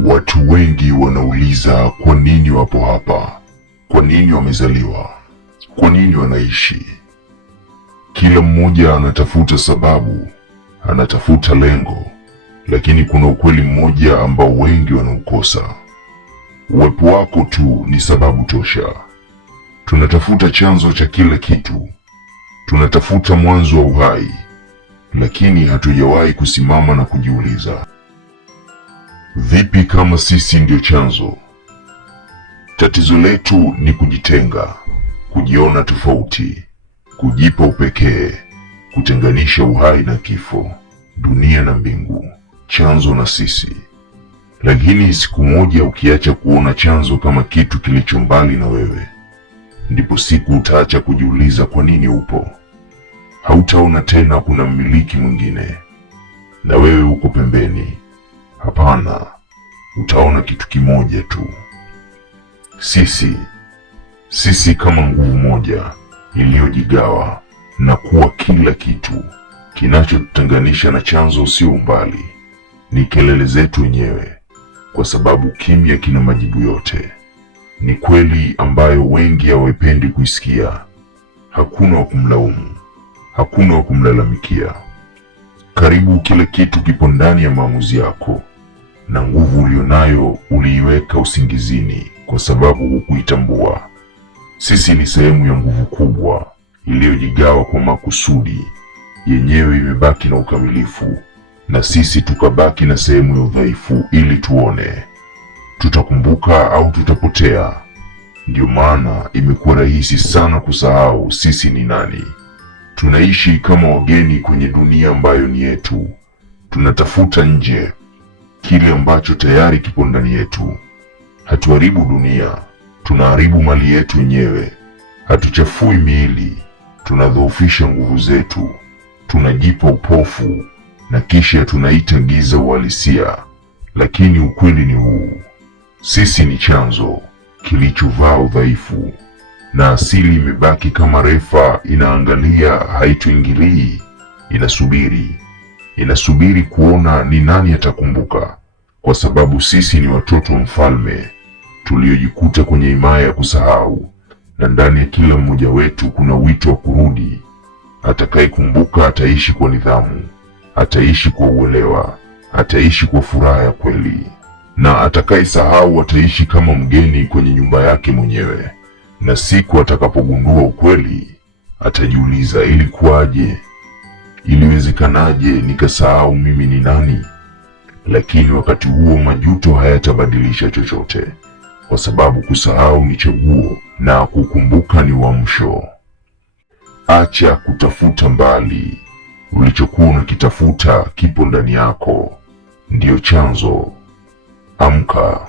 Watu wengi wanauliza kwa nini wapo hapa, kwa nini wamezaliwa, kwa nini wanaishi. Kila mmoja anatafuta sababu, anatafuta lengo, lakini kuna ukweli mmoja ambao wengi wanaukosa. Uwepo wako tu ni sababu tosha. Tunatafuta chanzo cha kila kitu, tunatafuta mwanzo wa uhai, lakini hatujawahi kusimama na kujiuliza, vipi kama sisi ndio chanzo? Tatizo letu ni kujitenga, kujiona tofauti, kujipa upekee, kutenganisha uhai na kifo, dunia na mbingu, chanzo na sisi. Lakini siku moja ukiacha kuona chanzo kama kitu kilicho mbali na wewe, ndipo siku utaacha kujiuliza kwa nini upo. Hautaona tena kuna mmiliki mwingine na wewe uko pembeni. Hapana, utaona kitu kimoja tu. Sisi kama nguvu moja iliyojigawa na kuwa kila kitu. Kinachotutenganisha na chanzo sio umbali, ni kelele zetu wenyewe, kwa sababu kimya kina majibu yote. Ni kweli ambayo wengi hawapendi kuisikia. Hakuna wa kumlaumu, hakuna wa kumlalamikia. Karibu kila kitu kipo ndani ya maamuzi yako, na nguvu ulionayo uliiweka usingizini kwa sababu hukuitambua. Sisi ni sehemu ya nguvu kubwa iliyojigawa kwa makusudi. Yenyewe imebaki na ukamilifu, na sisi tukabaki na sehemu ya udhaifu ili tuone tutakumbuka au tutapotea. Ndio maana imekuwa rahisi sana kusahau sisi ni nani. Tunaishi kama wageni kwenye dunia ambayo ni yetu. Tunatafuta nje kile ambacho tayari kipo ndani yetu. Hatuharibu dunia, tunaharibu mali yetu wenyewe. Hatuchafui miili, tunadhoofisha nguvu zetu. Tunajipa upofu na kisha tunaita giza uhalisia. Lakini ukweli ni huu: sisi ni chanzo kilichovaa udhaifu, na asili imebaki kama refa, inaangalia, haituingilii. Inasubiri kuona ni nani atakumbuka, kwa sababu sisi ni watoto mfalme tuliojikuta kwenye himaya ya kusahau, na ndani ya kila mmoja wetu kuna wito wa kurudi. Atakayekumbuka ataishi kwa nidhamu, ataishi kwa uelewa, ataishi kwa furaha ya kweli, na atakayesahau ataishi kama mgeni kwenye nyumba yake mwenyewe. Na siku atakapogundua ukweli, atajiuliza, ilikuwaje? Iliwezekanaje nikasahau mimi ni nani? Lakini wakati huo majuto hayatabadilisha chochote, kwa sababu kusahau ni chaguo na kukumbuka ni uamsho. Acha kutafuta mbali. Ulichokuwa unakitafuta kipo ndani yako, ndiyo chanzo. Amka.